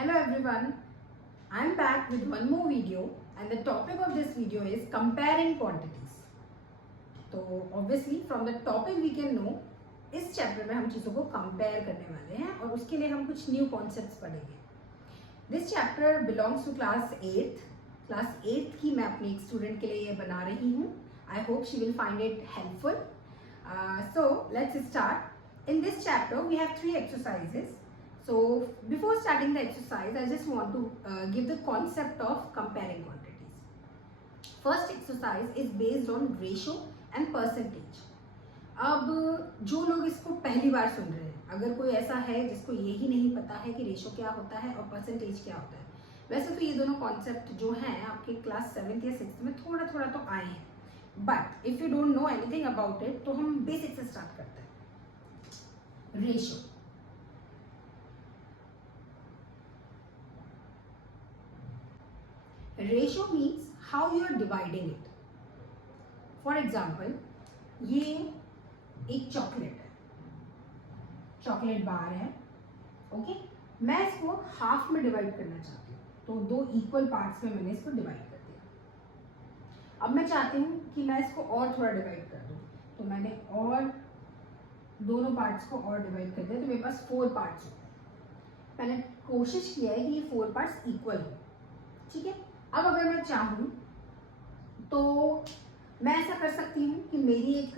Hello everyone, I am back with one more video and the topic of this video is comparing quantities. तो obviously from the topic we can know इस chapter में हम चीज़ों को compare करने वाले हैं और उसके लिए हम कुछ न्यू कॉन्सेप्ट्स पढ़ेंगे. This chapter belongs to class 8th की मैं अपनी एक स्टूडेंट के लिए ये बना रही हूँ. I hope she will find it helpful. So let's start. In this chapter we have 3 exercises. So before starting the exercise I just want to give the concept of comparing quantities. First exercise is based on ratio and percentage. अब जो लोग इसको पहली बार सुन रहे हैं, अगर कोई ऐसा है जिसको यही नहीं पता है कि रेशो क्या होता है और परसेंटेज क्या होता है, वैसे तो ये दोनों कॉन्सेप्ट जो हैं आपके क्लास 7th या 6th में थोड़ा थोड़ा तो आए हैं, but if you don't know anything about it तो हम बेसिक से स्टार्ट करते हैं. Ratio. Ratio means how you are dividing it. For example ये एक चॉकलेट है, चॉकलेट बार है. ओके, मैं इसको हाफ में डिवाइड करना चाहती हूँ, तो 2 इक्वल पार्ट्स में मैंने इसको डिवाइड कर दिया. अब मैं चाहती हूँ कि मैं इसको और थोड़ा डिवाइड कर दूँ, तो मैंने और दोनों पार्ट्स को और डिवाइड कर दिया, तो मेरे पास 4 पार्ट्स हो गए. मैंने कोशिश किया है कि ये 4 पार्ट्स इक्वल हो. ठीक है. अब अगर मैं चाहूँ तो मैं ऐसा कर सकती हूँ कि मेरी एक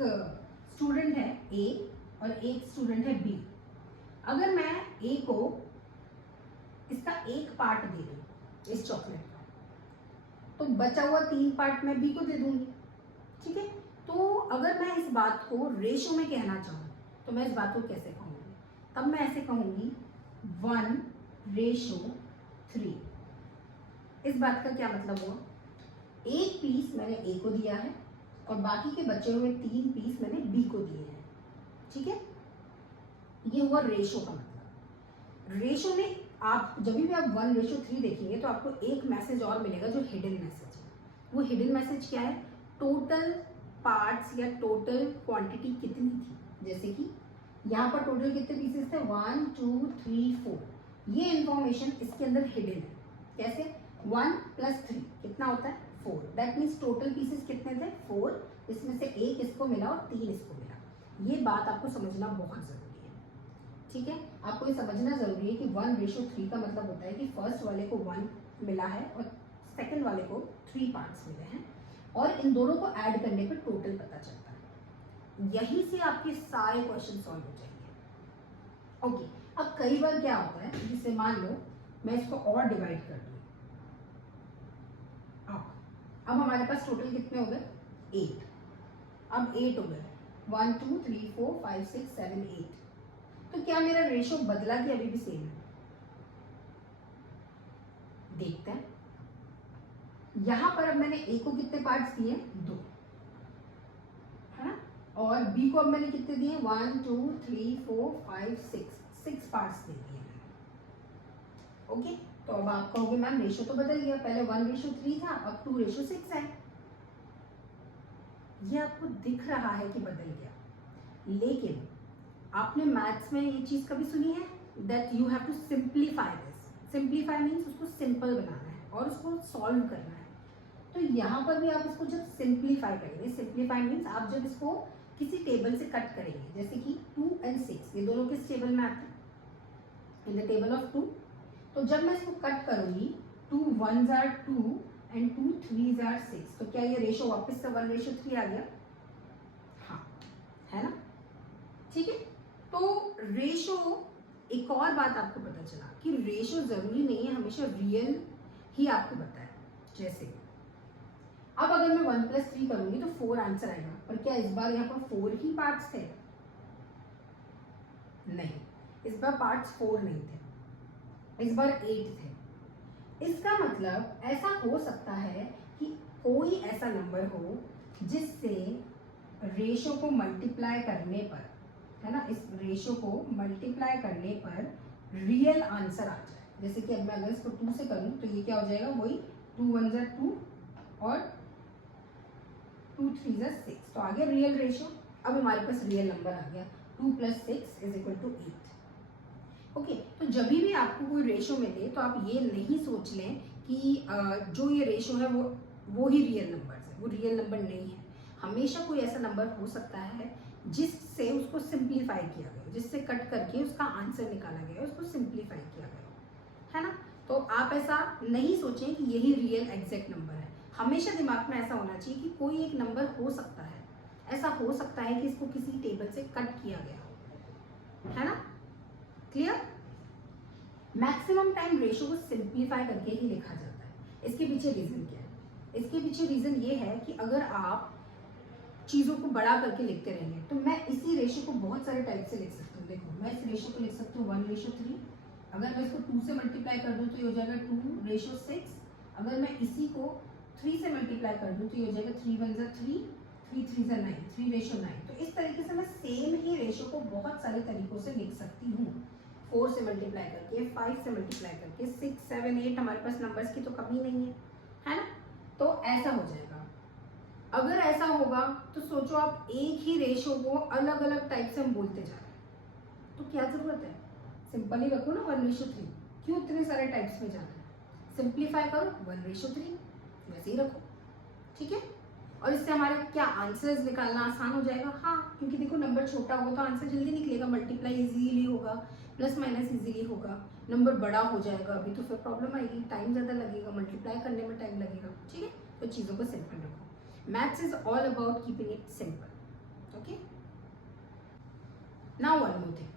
स्टूडेंट है ए और एक स्टूडेंट है बी. अगर मैं ए को इसका एक पार्ट दे दूँ इस चॉकलेट का, तो बचा हुआ 3 पार्ट मैं बी को दे दूंगी. ठीक है. तो अगर मैं इस बात को रेशो में कहना चाहूँ तो मैं इस बात को कैसे कहूँगी? तब मैं ऐसे कहूँगी 1:3. इस बात का क्या मतलब हुआ? एक पीस मैंने ए को दिया है और बाकी के बचे हुए 3 पीस मैंने बी को दिए हैं. ठीक है. ये हुआ रेशो का मतलब. रेशो में आप जब भी आप 1:3 देखेंगे तो आपको एक मैसेज और मिलेगा जो हिडन मैसेज है. वो हिडन मैसेज क्या है? टोटल पार्ट्स या टोटल क्वांटिटी कितनी थी. जैसे कि यहाँ पर टोटल कितने पीसेस थे? 1 2 3 4. ये इंफॉर्मेशन इसके अंदर हिडन है. कैसे? 1 + 3 कितना होता है? 4. दैट मीन्स टोटल पीसेस कितने थे? 4. इसमें से एक इसको मिला और 3 इसको मिला. ये बात आपको समझना बहुत ज़रूरी है. ठीक है. आपको ये समझना ज़रूरी है कि 1:3 का मतलब होता है कि फर्स्ट वाले को 1 मिला है और सेकेंड वाले को 3 पार्ट्स मिले हैं और इन दोनों को ऐड करने पर टोटल पता चलता है. यहीं से आपके सारे क्वेश्चन सॉल्व हो जाएंगे. ओके. अब कई बार क्या होता है, जिससे मान लो मैं इसको और डिवाइड कर दूँ. अब हमारे पास टोटल कितने हो गए? 8. अब 8 हो गए. 1 2 3 4 5 6 7 8. तो क्या मेरा रेशो बदला कि अभी भी सेम है? देखते हैं. यहां पर अब मैंने ए को कितने पार्ट्स दिए? 2. है ना. और बी को अब मैंने कितने दिए? 1 2 3 4 5 6 पार्ट्स दे दिए. ओके. तो अब आप कहोगे मैम रेशो तो बदल गया, पहले 1:3 था, अब 2:6 है. ये आपको दिख रहा है कि बदल गया, लेकिन आपने मैथ्स में ये चीज कभी सुनी है? That you have to simplify this. Simplify means उसको सिंपल बनाना है और उसको सॉल्व करना है. तो यहाँ पर भी आप इसको जब सिंप्लीफाई करेंगे, सिंप्लीफाई मीन्स आप जब इसको किसी टेबल से कट करेंगे, जैसे कि 2 और 6 ये दोनों किस टेबल में आते हैं? In the table of 2. तो जब मैं इसको कट करूंगी 2 1s are 2 and 2 3s are 6, तो क्या ये रेशो वापस से 1:3 आ गया? हाँ, है ना. ठीक है. तो रेशो, एक और बात आपको पता चला कि रेशो जरूरी नहीं है हमेशा रियल ही आपको बताए. जैसे अब अगर मैं 1 + 3 करूंगी तो 4 आंसर आएगा, पर क्या इस बार यहाँ पर 4 ही पार्ट्स थे? नहीं, इस बार पार्ट्स 4 नहीं थे, इस बार 8 थे. इसका मतलब ऐसा हो सकता है कि कोई ऐसा नंबर हो जिससे रेशो को मल्टीप्लाई करने पर, है ना, इस रेशो को मल्टीप्लाई करने पर रियल आंसर आ जाए. जैसे कि अब मैं अगर इसको 2 से करूं तो ये क्या हो जाएगा? वही 2 1s are 2 और 2 3s are 6. तो आ गया रियल रेशो. अब हमारे पास रियल नंबर आ गया. 2 + 6 = 8. ओके. तो जब भी आपको कोई रेशो मिले तो आप ये नहीं सोच लें कि जो ये रेशो है वो ही रियल नंबर है, वो रियल नंबर नहीं है। हमेशा कोई ऐसा नंबर हो सकता है जिससे उसको सिंप्लीफाई किया गया, जिससे कट करके उसका आंसर निकाला गया, उसको सिंप्लीफाई किया गया, है ना। तो आप ऐसा नहीं सोचें कि यही रियल एग्जैक्ट नंबर है। हमेशा दिमाग में ऐसा होना चाहिए कि कोई एक नंबर हो सकता है, ऐसा हो सकता है कि इसको किसी टेबल से कट किया गया हो, है ना। क्लियर। मैक्सिमम टाइम रेशो को सिंप्लीफाई करके ही लिखा जाता है। इसके पीछे रीजन क्या है? इसके पीछे रीजन ये है कि अगर आप चीज़ों को बड़ा करके लिखते रहेंगे तो मैं इसी रेशो को बहुत सारे टाइप से लिख सकती हूँ। देखो, मैं इस रेशो को लिख सकती हूँ 1:3। अगर मैं इसको 2 से मल्टीप्लाई कर दूँ तो ये हो जाएगा 2:6। अगर मैं इसी को 3 से मल्टीप्लाई कर दूँ तो ये हो जाएगा 3 1 3, 3 3 9, 3:9। तो इस तरीके से मैं सेम ही रेशो को बहुत सारे तरीकों से लिख सकती हूँ। 4 से मल्टीप्लाई करके, 5 से मल्टीप्लाई करके, 6 7 8, हमारे पास नंबर्स की तो कमी नहीं है ना। तो ऐसा हो जाएगा। अगर ऐसा होगा तो सोचो आप एक ही रेशो को अलग अलग टाइप से हम बोलते जा रहे हैं, तो क्या जरूरत है? सिंपल ही रखो ना 1:3। क्यों इतने सारे टाइप्स में जाना है? सिंप्लीफाई करो 1:3, वैसे ही रखो, ठीक है। और इससे हमारे क्या आंसर्स निकालना आसान हो जाएगा। हाँ, क्योंकि देखो नंबर छोटा होगा तो आंसर जल्दी निकलेगा, मल्टीप्लाई इजीली होगा, प्लस माइनस इजीली होगा। नंबर बड़ा हो जाएगा अभी तो फिर प्रॉब्लम आएगी, टाइम ज़्यादा लगेगा, मल्टीप्लाई करने में टाइम लगेगा, ठीक है। तो चीज़ों को सिंपल रखो। Maths is all about keeping it simple. Okay. Now one more thing.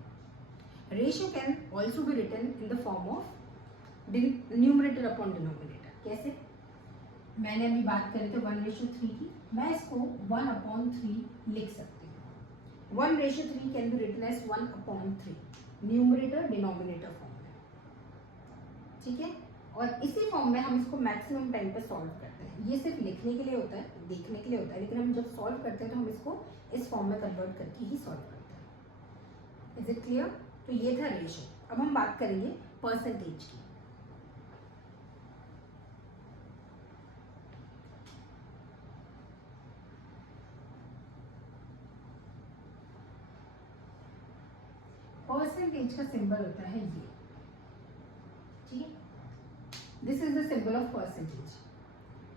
Ratio can also be written in the form of numerator upon denominator. कैसे? मैंने अभी बात करी थी 1:3 की, मैं इसको 1/3 लिख सकती हूँ। 1:3 can be written as 1/3 numerator denominator form में, ठीक है। और इसी फॉर्म में हम इसको मैक्सिमम टाइम पे सॉल्व करते हैं। ये सिर्फ लिखने के लिए होता है, देखने के लिए होता है, लेकिन हम जब सॉल्व करते हैं तो हम इसको इस फॉर्म में कन्वर्ट करके ही सॉल्व करते हैं। Is it clear? तो ये था रेशो। अब हम बात करेंगे परसेंटेज की। परसेंटेज का सिंबल होता है ये, ठीक है। This is the symbol of percentage.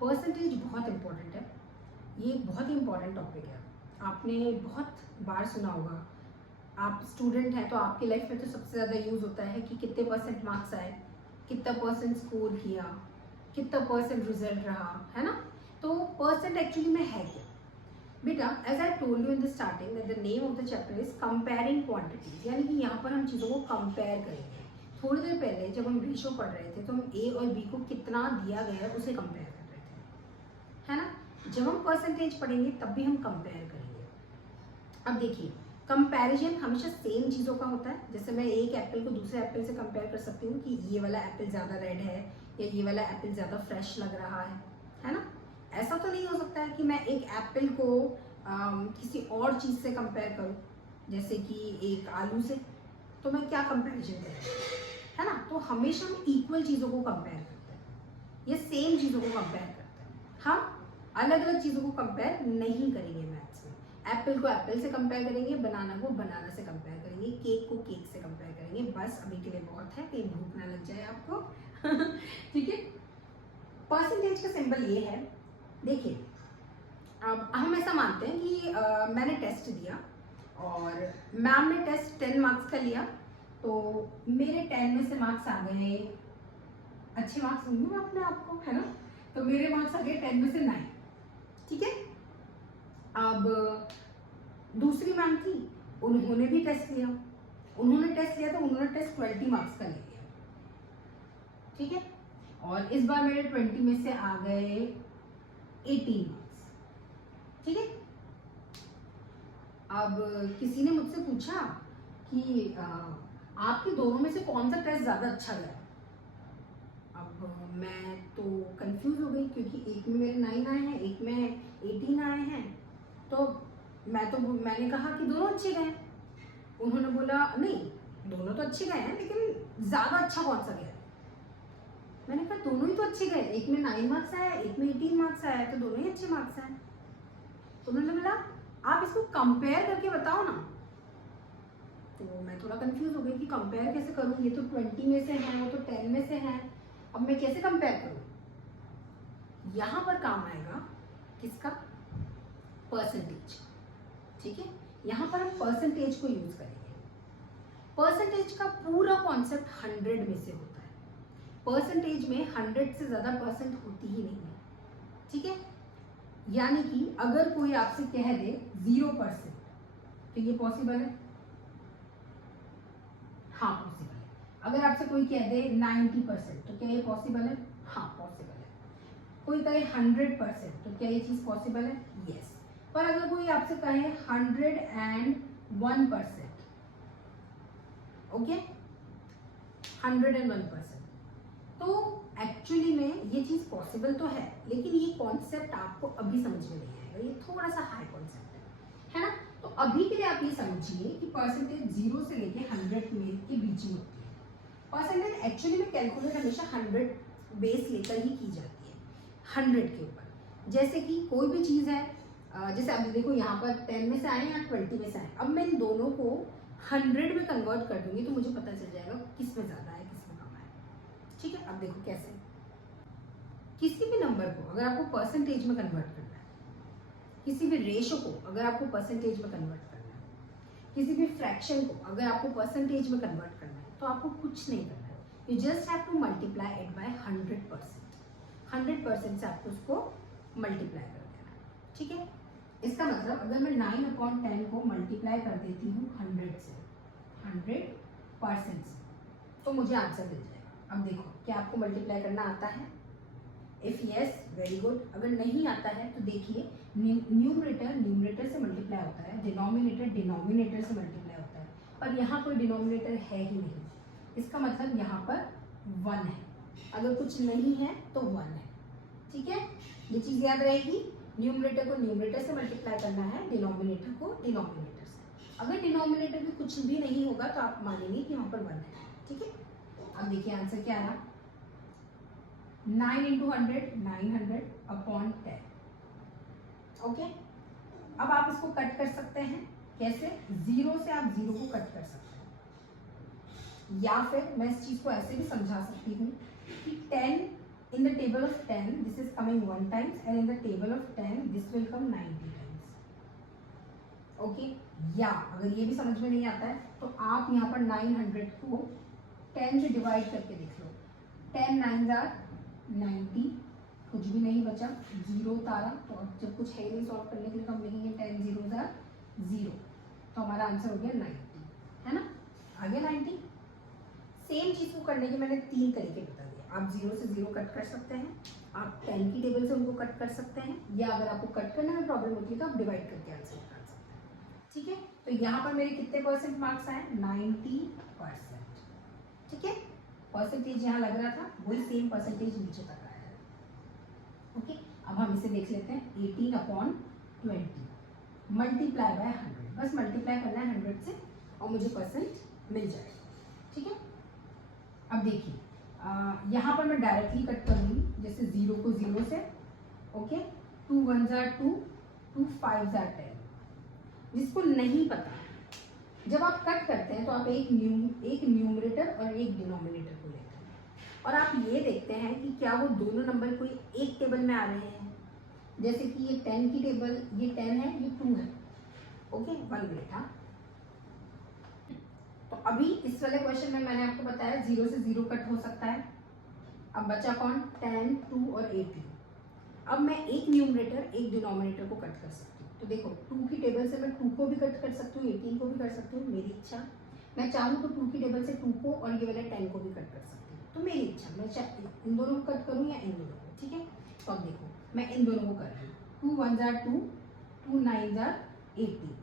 Percentage बहुत इंपॉर्टेंट है, ये एक बहुत ही इंपॉर्टेंट टॉपिक है। आपने बहुत बार सुना होगा, आप स्टूडेंट हैं तो आपकी लाइफ में तो सबसे ज़्यादा यूज़ होता है कि कितने % मार्क्स आए, कितना % स्कोर किया, कितना % रिजल्ट रहा, है ना। तो परसेंट एक्चुअली में है क्या बेटा? As I told you in the starting that the name of the chapter is comparing quantities, यानी कि यहाँ पर हम चीज़ों को कंपेयर करेंगे। थोड़ी देर पहले जब हम रेशो पढ़ रहे थे तो हम ए और बी को कितना दिया गया है उसे कंपेयर कर रहे थे, है ना। जब हम परसेंटेज पढ़ेंगे तब भी हम कंपेयर करेंगे। अब देखिए, कंपैरिजन हमेशा सेम चीज़ों का होता है। जैसे मैं एक एप्पल को दूसरे एप्पल से कंपेयर कर सकती हूँ कि ये वाला एप्पल ज़्यादा रेड है या ये वाला एप्पल ज़्यादा फ्रेश लग रहा है ना। ऐसा तो नहीं हो सकता है कि मैं एक एप्पल को किसी और चीज़ से कंपेयर करूँ, जैसे कि एक आलू से, तो मैं क्या कंपैरिजन करूँ, है ना। तो हमेशा हम इक्वल चीज़ों को कंपेयर करते हैं या सेम चीज़ों को कंपेयर करते हैं। हम अलग अलग चीज़ों को कंपेयर नहीं करेंगे मैथ्स में। एप्पल को एप्पल से कंपेयर करेंगे, बनाना को बनाना से कंपेयर करेंगे, केक को केक से कंपेयर करेंगे। बस अभी के लिए बहुत है, कहीं भूख ना लग जाए आपको ठीक है। परसेंटेज का सिंबल ये है। देखिए, अब हम ऐसा मानते हैं कि मैंने टेस्ट दिया और मैम ने टेस्ट 10 मार्क्स का लिया, तो मेरे 10 में से मार्क्स आ गए, अच्छे मार्क्स होंगे अपने आप को, है ना। तो मेरे मार्क्स आ गए 10 में से 9, ठीक है। अब दूसरी मैम थी, उन्होंने भी टेस्ट लिया, तो उन्होंने टेस्ट 20 मार्क्स का ले लिया, ठीक है। और इस बार मेरे 20 में से आ गए 18 मार्क्स, ठीक है। अब किसी ने मुझसे पूछा कि आपके दोनों में से कौन सा टेस्ट ज़्यादा अच्छा गया। अब मैं तो कंफ्यूज हो गई, क्योंकि एक में मेरे 9 आए हैं, एक में 18 आए हैं। तो मैंने कहा कि दोनों अच्छे गए। उन्होंने बोला नहीं, दोनों तो अच्छे गए हैं, लेकिन ज़्यादा अच्छा कौन सा गया। मैंने कहा दोनों ही तो अच्छे गए, एक में 9 मार्क्स आया, एक में 18 मार्क्स आया, तो दोनों ही अच्छे मार्क्स आए। तो उन्होंने बोला आप इसको कंपेयर करके बताओ ना। तो मैं थोड़ा कंफ्यूज हो गई कि कंपेयर कैसे करूँ, ये तो 20 में से है, वो तो 10 में से है, अब मैं कैसे कंपेयर करूँ। यहाँ पर काम आएगा किसका, परसेंटेज। ठीक है, यहाँ पर हम परसेंटेज को यूज करेंगे। परसेंटेज का पूरा कॉन्सेप्ट 100 में से होता है। परसेंटेज में 100 से ज्यादा परसेंट होती ही नहीं है। ठीक है, यानी कि अगर कोई आपसे कह दे 0%, तो ये पॉसिबल है, हाँ पॉसिबल है। अगर आपसे कोई कह दे 90%, तो क्या ये पॉसिबल है, हाँ पॉसिबल है। कोई कहे 100%, तो क्या ये चीज पॉसिबल है, यस। पर अगर कोई आपसे कहे 101%, ओके, 101%, तो एक्चुअली में ये चीज पॉसिबल तो है, लेकिन ये कॉन्सेप्ट आपको अभी समझ में नहीं आएगा, ये थोड़ा सा हाई कॉन्सेप्ट है ना। तो अभी के लिए आप ये समझिए कि परसेंटेज 0 से लेके 100 में के बीच में होती है। परसेंटेज एक्चुअली में कैलकुलेट हमेशा 100 बेस लेकर ही की जाती है, 100 के ऊपर। जैसे कि कोई भी चीज़ है, जैसे अब देखो यहाँ पर 10 में से आए या 20 में से आए, अब मैं इन दोनों को 100 में कन्वर्ट कर दूंगी तो मुझे पता चल जाएगा किस में ज़्यादा है किस में कम है। ठीक है, अब देखो कैसे, किसी भी नंबर को अगर आपको परसेंटेज में कन्वर्ट करना है, किसी भी रेशो को अगर आपको परसेंटेज में कन्वर्ट करना है, किसी भी फ्रैक्शन को अगर आपको परसेंटेज में कन्वर्ट करना है, तो आपको कुछ नहीं करना है, you just have to multiply it by 100%। 100% से आपको उसको मल्टीप्लाई कर देना है। ठीक है, इसका मतलब अगर मैं 9/10 को मल्टीप्लाई कर देती हूँ 100 से, 100% से, तो मुझे आंसर मिल जाएगा। अब देखो, क्या आपको मल्टीप्लाई करना आता है? If yes, very good. अगर नहीं आता है तो देखिए, न्यूमरेटर न्यूमरेटर से मल्टीप्लाई होता है, डिनोमिनेटर डिनोमिनेटर से मल्टीप्लाई होता है, पर यहाँ कोई डिनोमिनेटर है ही नहीं। इसका मतलब यहाँ पर 1 है, अगर कुछ नहीं है तो 1 है। ठीक है, ये चीज़ याद रहेगी, न्यूमरेटर को न्यूमरेटर से मल्टीप्लाई करना है, डिनोमिनेटर को डिनोमिनेटर से। अगर डिनोमिनेटर में कुछ भी नहीं होगा तो आप मानेंगे कि यहाँ पर 1 है। ठीक है, अब देखिए आंसर क्या रहा, 9 × 100 900/10। ओके, अब आप इसको कट कर सकते हैं, कैसे? 0 से आप 0 को कट कर सकते हैं, या फिर मैं इस चीज को ऐसे भी समझा सकती हूँ कि 10 in the table of 10 this is coming 1 times, and in the table of 10 this will come 90 times. Okay, या अगर ये भी समझ में नहीं आता है तो आप यहाँ पर 900 को 10 से डिवाइड करके देख लो। 10 9s are 90, कुछ भी नहीं बचा, 0 उतारा, तो अब जब कुछ है नहीं सॉल्व करने के लिए तो हम लिखेंगे 10 0s are 0, तो हमारा आंसर हो गया 90, है ना, आ गया 90। सेम चीज को करने के मैंने 3 तरीके बता दिए। आप 0 से 0 कट कर सकते हैं, आप 10 की टेबल से उनको कट कर सकते हैं, या अगर आपको कट करने में प्रॉब्लम होती है तो आप डिवाइड करके आंसर निकाल सकते हैं। ठीक है, तो यहाँ पर मेरे कितने परसेंट मार्क्स आए? 90%। ठीक है, परसेंटेज यहाँ लग रहा था, वही सेम परसेंटेज नीचे तक आया है। ओके, अब हम इसे देख लेते हैं, 18/20 मल्टीप्लाई बाय 100, बस मल्टीप्लाई करना है 100 से और मुझे परसेंट मिल जाएगा। ठीक है, अब देखिए यहाँ पर मैं डायरेक्टली कट करूँगी, जैसे 0 को 0 से, okay, 2 1s are 2, 2 5s are 10। जिसको नहीं पता, जब आप कट करते हैं तो आप एक न्यूमरेटर और एक डिनोमिनेटर को लेते हैं और आप ये देखते हैं कि क्या वो दोनों नंबर कोई एक टेबल में आ रहे हैं। जैसे कि ये 10 की टेबल, ये 10 है, ये 2 है। Okay, 1 minute. हाँ, तो अभी इस वाले क्वेश्चन में मैंने आपको बताया 0 से 0 कट हो सकता है। अब बचा कौन? 10, 2 और 18। अब मैं एक न्यूमरेटर एक डिनोमिनेटर को कट कर सकती हूँ। तो देखो, 2 की टेबल से मैं 2 को भी कट कर सकती हूँ, 18 को भी कर सकती हूँ, मेरी इच्छा। मैं चाहूँ तो 2 की टेबल से 2 को और ये वाले 10 को भी कट कर सकती हूँ, तो मेरी इच्छा। मैं चाहे इन दोनों को कट करूँ या इन दोनों को। ठीक है, तो अब देखो मैं इन दोनों को कर रही हूँ। 2 1s are 2, 2 9s are 18।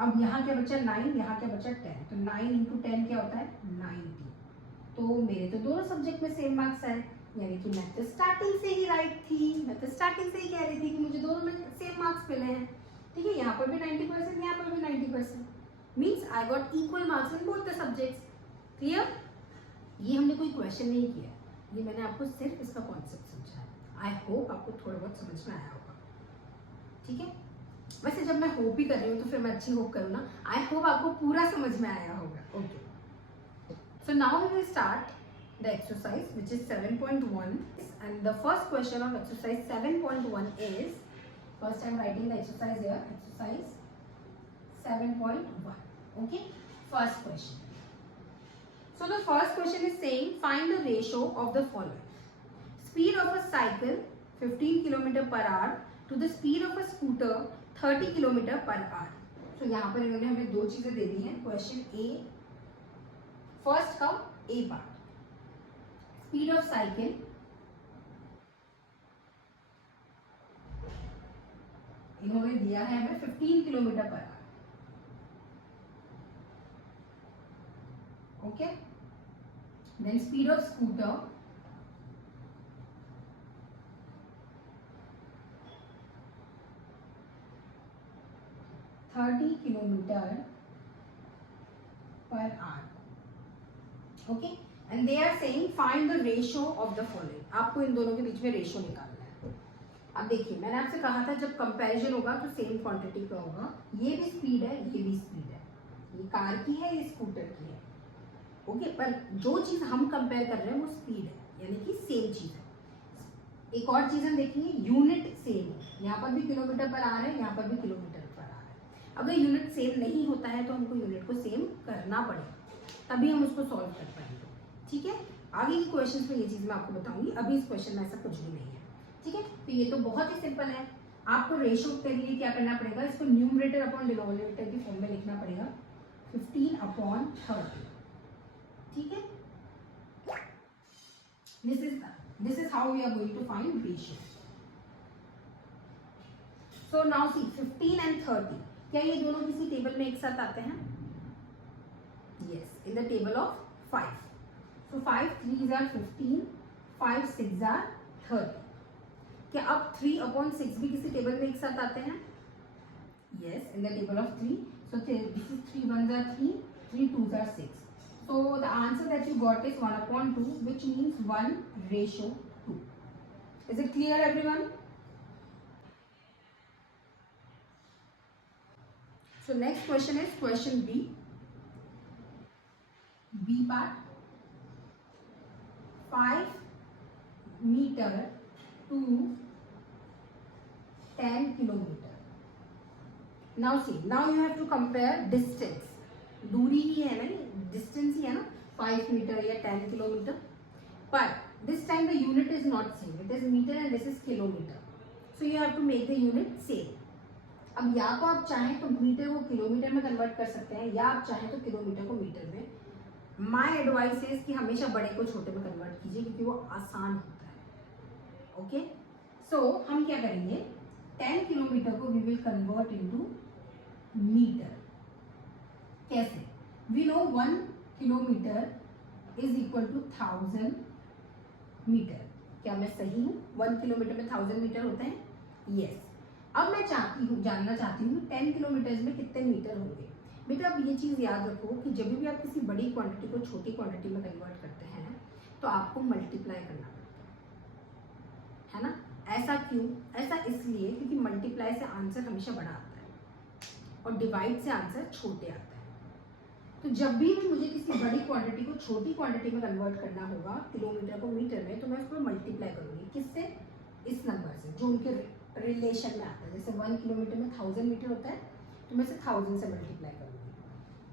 अब यहाँ क्या बचा? 9, यहाँ क्या बचा? 10। तो 9 × 10 क्या होता है? 90। तो मेरे तो दोनों सब्जेक्ट में सेम मार्क्स आए, यानी कि मैं तो स्टार्टिंग से ही राइट थी। मैं तो स्टार्टिंग से ही कह रही थी कि मुझे दोनों में सेम मार्क्स मिले हैं। ठीक है, यहाँ पर भी 90%, यहाँ पर भी 90%, means I got equal marks in both the subjects. Clear? ये हमने कोई क्वेश्चन नहीं किया, ये मैंने आपको सिर्फ इसका कॉन्सेप्ट समझाया। आई होप आपको थोड़ा बहुत समझ में आया होगा। ठीक है, वैसे जब मैं होप ही कर रही हूँ तो फिर मैं अच्छी होप करूँ ना। आई होप आपको पूरा समझ में आया होगा। Okay, so now we will start the exercise which is 7.1, and the first question of exercise 7.1 is, first I am writing the exercise here, exercise 7.1. okay, first question. So the first question is saying find the ratio of the following: speed of a cycle 15 km per hour to the speed of a scooter 30 km per hour. so यहाँ पर इन्होंने हमें दो चीजें दे दी हैं. Question A, first का A part, speed of cycle इन्होंने दिया है हमें 15 kilometre per hour. Okay, then speed of scooter 30 kilometre per hour. Okay, and they are saying find the ratio of the following. आपको इन दोनों के बीच में रेशियो निकालना है. अब देखिए, मैंने आपसे कहा था जब कंपैरिजन होगा तो सेम क्वांटिटी का होगा. ये भी स्पीड है, ये भी स्पीड है, ये कार की है, ये स्कूटर की है. ओके, पर जो चीज हम कंपेयर कर रहे हैं वो स्पीड है, यानी कि सेम चीज है. एक और चीज हम देखेंगे, यूनिट सेम है. यहाँ पर भी किलोमीटर पर आ रहा है, यहाँ पर भी किलोमीटर पर आ रहा है. अगर यूनिट सेम नहीं होता है तो हमको यूनिट को सेम करना पड़ेगा, तभी हम उसको सॉल्व कर पाएंगे. ठीक है, आगे के क्वेश्चंस में ये चीज मैं आपको बताऊंगी. अभी इस क्वेश्चन में ऐसा कुछ भी नहीं है. ठीक है, तो ये तो बहुत ही सिंपल है. आपको रेशियो के लिए क्या करना पड़ेगा, इसको न्यूमरेटर अपॉन डिनोमिनेटर की फॉर्म में लिखना पड़ेगा, 15/30. ठीक है, this is how we are going to find ratio. So now see 15 and 30, क्या ये दोनों किसी टेबल में एक साथ आते हैं? Yes, in the table of 5. So 5 3s are 15, 5 6s are 30. क्या अब 3/6 भी किसी टेबल में एक साथ आते हैं? Yes, in the table of 3. So this is 3 1s are 3, 3 2s are 6. So the answer that you got is 1/2, which means 1:2. Is it clear, everyone? So next question is question B. B part. 5 meter to 10 kilometer. Now see, now you have to compare distance. दूरी ही है ना, distance ही है ना, 5 meter या 10 kilometer. But this time the unit is not same. It is meter and this is kilometer. So you have to make the unit same. अब या तो आप चाहें तो मीटर को किलोमीटर में कन्वर्ट कर सकते हैं, या आप चाहें तो किलोमीटर को मीटर में. माई एडवाइस इज कि हमेशा बड़े को छोटे में कन्वर्ट कीजिए, क्योंकि वो आसान होता है. ओके, सो हम क्या करेंगे, 10 किलोमीटर को we will convert into metre. कैसे? We know 1 kilometre is equal to 1000 metre. क्या मैं सही हूँ? 1 किलोमीटर में 1000 मीटर होते हैं. यस. अब मैं जानना चाहती हूँ 10 किलोमीटर में कितने मीटर होंगे. बेटा अब ये चीज़ याद रखो कि जब भी आप किसी बड़ी क्वांटिटी को छोटी क्वांटिटी में कन्वर्ट करते हैं तो आपको मल्टीप्लाई करना पड़ता है ना. ऐसा क्यों? ऐसा इसलिए क्योंकि मल्टीप्लाई से आंसर हमेशा बड़ा आता है और डिवाइड से आंसर छोटे आता है. तो जब भी मुझे किसी बड़ी क्वांटिटी को छोटी क्वांटिटी में कन्वर्ट करना होगा, किलोमीटर को मीटर में, तो मैं उसको मल्टीप्लाई करूँगी. किससे? इस नंबर से जो उनके रिलेशन में आता है. जैसे 1 किलोमीटर में 1000 मीटर होता है, तो मैं इसे 1000 से मल्टीप्लाई करूँगी.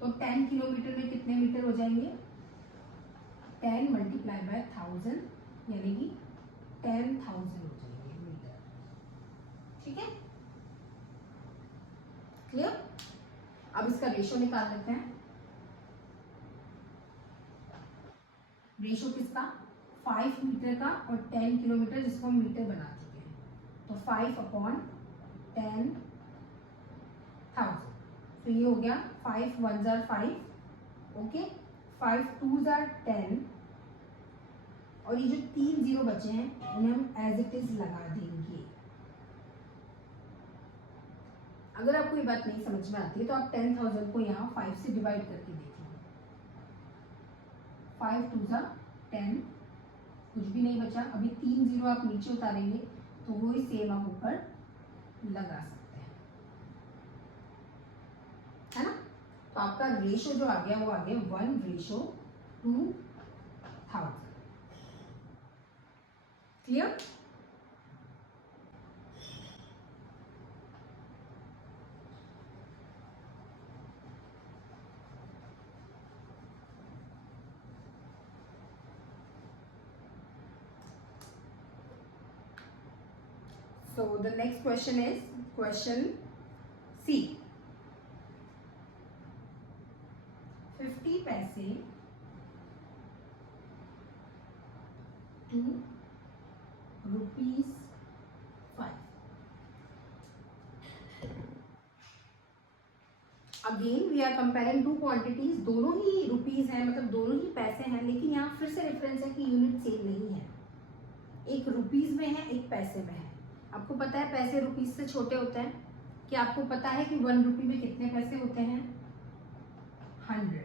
तो 10 किलोमीटर में कितने मीटर हो जाएंगे? 10 मल्टीप्लाई बाय 1000, यानी कि 10,000 हो जाएंगे मीटर. ठीक है, क्लियर? अब इसका रेशियो निकाल लेते हैं. रेशियो किसका? 5 मीटर का और 10 किलोमीटर, जिसको हम मीटर बना चुके हैं. तो 5/10,000. तो ये हो गया 5 1s are 5. Okay, 5 2s are 10. और ये जो 3 जीरो बचे हैं उन्हें हम एज इट इज लगा देंगे. अगर आपको ये बात नहीं समझ में आती है तो आप 10,000 को यहाँ 5 से डिवाइड करके देखिए. 5 2s are 10, कुछ भी नहीं बचा. अभी 3 जीरो आप नीचे उतारेंगे तो वो ही सेम आप ऊपर लगा सकते हैं. तो आपका रेशो जो आ गया वो आ गया 1:2000। Clear? So the next question is question C. 50 paise to ₹5. Again we are comparing two quantities, दोनों ही रुपीज हैं, मतलब दोनों ही पैसे हैं, लेकिन यहाँ फिर से रेफरेंस है कि यूनिट सेम नहीं है। एक रुपीज में है, एक पैसे में है। आपको पता है पैसे रुपीज से छोटे होते हैं। क्या आपको पता है कि 1 रुपी में कितने पैसे होते हैं? 100।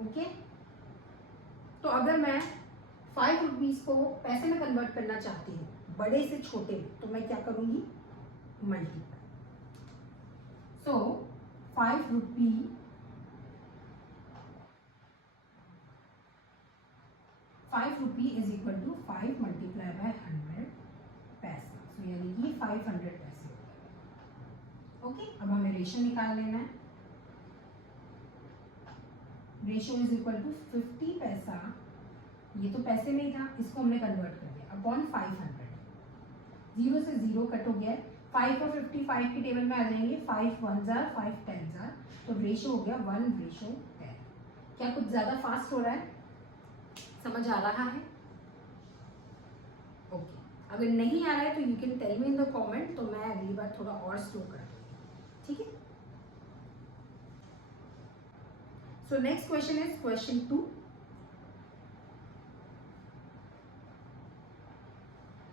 ओके, तो अगर मैं 5 रुपीज को पैसे में कन्वर्ट करना चाहती हूँ, बड़े से छोटे में, तो मैं क्या करूंगी? Multiply. So 5 rupee is equal to 5 multiply by 100 paisa. सो यानी कि 500 पैसे। ओके, अब हमें रेशो निकाल लेना है। रेशो इज इक्वल टू 50 पैसा, ये तो पैसे में ही था, इसको हमने कन्वर्ट कर दिया अपॉन 500। 0 से 0 कट हो गया। 5 और 50 5 की टेबल में आ जाएंगे। 5 1 जार, 5 10 जार, तो रेशो हो गया 1:10। क्या कुछ ज्यादा फास्ट हो रहा है? समझ आ रहा है? ओके, अगर नहीं आ रहा है तो you can tell me in the comment, तो मैं अगली बार थोड़ा और स्लो कर दूंगी। ठीक है? So next question is question 2.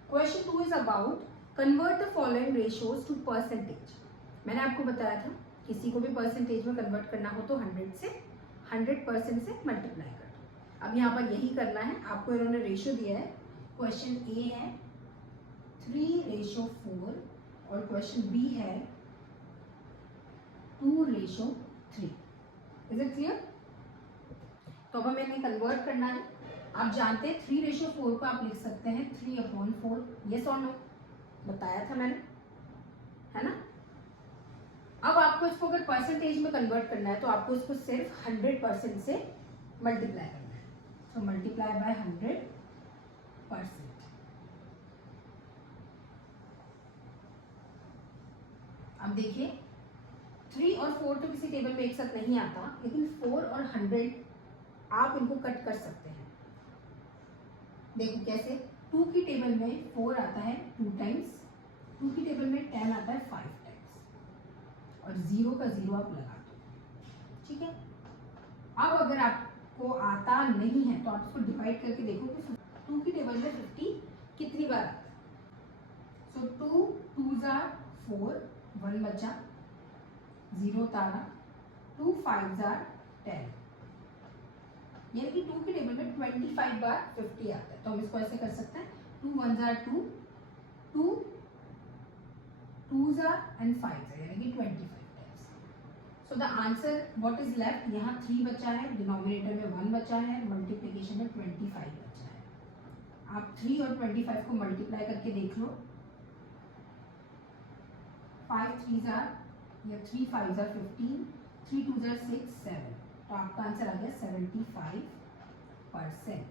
Question 2 is about convert the following ratios to percentage. मैंने आपको बताया था किसी को भी परसेंटेज में कन्वर्ट करना हो तो 100% से मल्टीप्लाई कर दो। अब यहाँ पर यही करना है। आपको इन्होंने रेशियो दिया है। क्वेश्चन ए है 3:4 और क्वेश्चन बी है 2:3। Is it clear? तो अब हमें इन्हें कन्वर्ट करना है। आप जानते हैं 3:4 को आप लिख सकते हैं 3/4। यस और नो? बताया था मैंने, है ना? अब आपको इसको अगर परसेंटेज में कन्वर्ट करना है तो आपको इसको सिर्फ 100% से मल्टीप्लाई करना है। तो मल्टीप्लाई बाय 100%। अब देखिए 3 और 4 तो किसी टेबल में एक साथ नहीं आता, लेकिन 4 और 100 आप इनको कट कर सकते हैं। देखो कैसे? 2 की टेबल में 4 आता है 2 टाइम्स, 2 की टेबल में 10 आता है 5 टाइम्स, और 0 का 0 आप लगा दो। ठीक है? अब अगर आपको आता नहीं है तो आप इसको डिवाइड करके देखो कि 2 की टेबल में 50 कितनी बार आता है। सो 2 2s are 4, 1 बचा, 0 तारा, 2 5s are 10, यानी कि 2 की टेबल में 25 बार 50 आता है। तो हम इसको ऐसे कर सकते हैं 2 1s are 2, 2 2s are and 5s are, यानी कि 25 times. So the answer what is left, यहाँ 3 बचा है, डिनोमिनेटर में 1 बचा है, मल्टीप्लिकेशन में 25 बचा है। आप 3 और 25 को मल्टीप्लाई करके देख लो। 5 3s are या 3 5s are 15, 3 2s are 6 7, तो आपका आंसर आ गया 75%।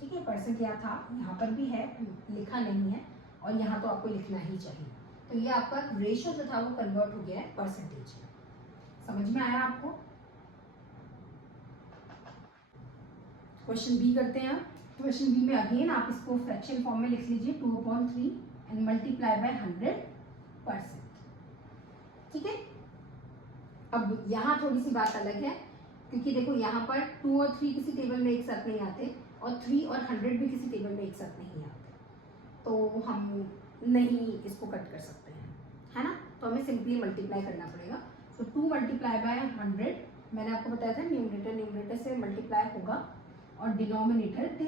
ठीक है? परसेंट यहाँ था, यहाँ पर भी है, लिखा नहीं है, और यहाँ तो आपको लिखना ही चाहिए। तो ये आपका रेशियो जो था वो कन्वर्ट हो गया है परसेंटेज में। समझ में आया आपको? क्वेश्चन बी करते हैं। क्वेश्चन बी में अगेन आप इसको फ्रैक्शन फॉर्म में लिख लीजिए 2/3 एंड मल्टीप्लाई बाय 100%। ठीक है? अब यहाँ थोड़ी सी बात अलग है, क्योंकि देखो यहाँ पर 2 और 3 किसी टेबल में एक साथ नहीं आते, और 3 और 100 भी किसी टेबल में एक साथ नहीं आते, तो हम नहीं इसको कट कर सकते हैं, है ना? तो हमें सिंपली मल्टीप्लाई करना पड़ेगा। तो 2 मल्टीप्लाई बाय 100, मैंने आपको बताया था न्यूमरेटर से मल्टीप्लाई होगा और डिनोमिनेटर से।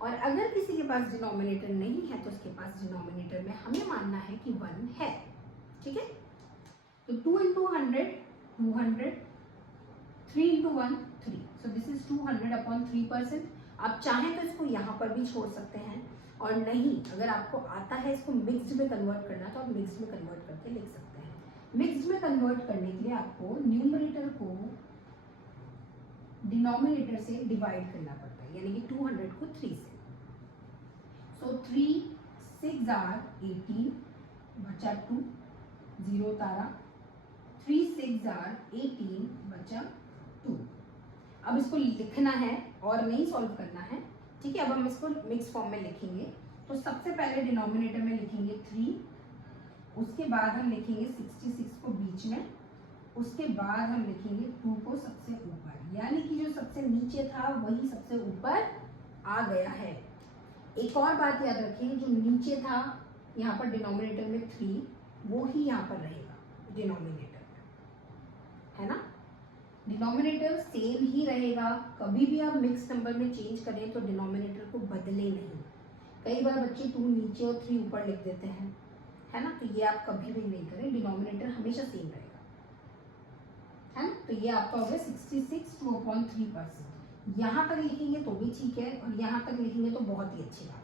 और अगर किसी के पास डिनोमिनेटर नहीं है तो उसके पास डिनोमिनेटर में हमें मानना है कि 1 है। ठीक है? तो 2 × 100 200, 3 into 1 3, so this is 200/3%। आप चाहें तो इसको यहाँ पर भी छोड़ सकते हैं, और नहीं अगर आपको आता है इसको मिक्स्ड में कन्वर्ट करना तो आप मिक्स्ड में कन्वर्ट करके लिख सकते हैं। मिक्स्ड में कन्वर्ट करने के लिए आपको न्यूमरेटर को डिनोमिनेटर से डिवाइड करना पड़ता है, यानी कि 200 को 3 से। सो 3 6 are 18 बचा 2 0 तारा, 3 6 are 18 बचा 2। अब इसको लिखना है और नहीं सॉल्व करना है, ठीक है। अब हम इसको मिक्स फॉर्म में लिखेंगे, तो सबसे पहले डिनोमिनेटर में लिखेंगे 3, उसके बाद हम लिखेंगे 66 को बीच में, उसके बाद हम लिखेंगे 2 को सबसे ऊपर, यानी कि जो सबसे नीचे था वही सबसे ऊपर आ गया है। एक और बात याद रखें, जो नीचे था यहाँ पर डिनोमिनेटर में 3, वो ही यहाँ पर रहेगा डिनोमिनेटर में, है ना। डिनोमिनेटर सेम ही रहेगा, कभी भी आप मिक्स नंबर में चेंज करें तो डिनोमिनेटर को बदले नहीं। कई बार बच्चे 2 नीचे और 3 ऊपर लिख देते हैं, है ना, तो ये आप कभी भी नहीं करें, डिनोमिनेटर हमेशा सेम रहेगा, है ना। तो ये आपका हो गया 66/3%। यहाँ तक लिखेंगे तो भी ठीक है, और यहाँ तक लिखेंगे तो बहुत ही अच्छी बात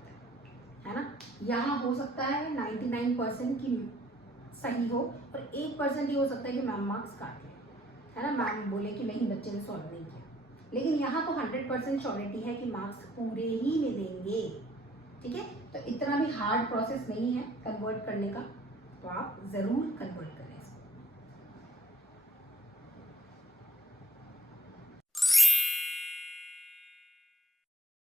है ना। यहाँ हो सकता है 99% की सही हो, और 1% ही हो सकता है कि मैम मार्क्स काट लें, है ना, मैम बोले कि नहीं बच्चे ने सॉल्व नहीं किया। लेकिन यहाँ तो 100% श्योरिटी है कि मार्क्स पूरे ही मिलेंगे, ठीक है। तो इतना भी हार्ड प्रोसेस नहीं है कन्वर्ट करने का, तो आप ज़रूर कन्वर्ट करें।